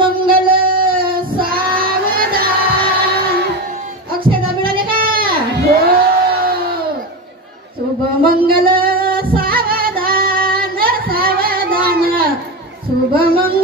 मंगल सावधान. अक्षता मिळाले का? हो. शुभ मंगल सावधान सावधान शुभ मंगल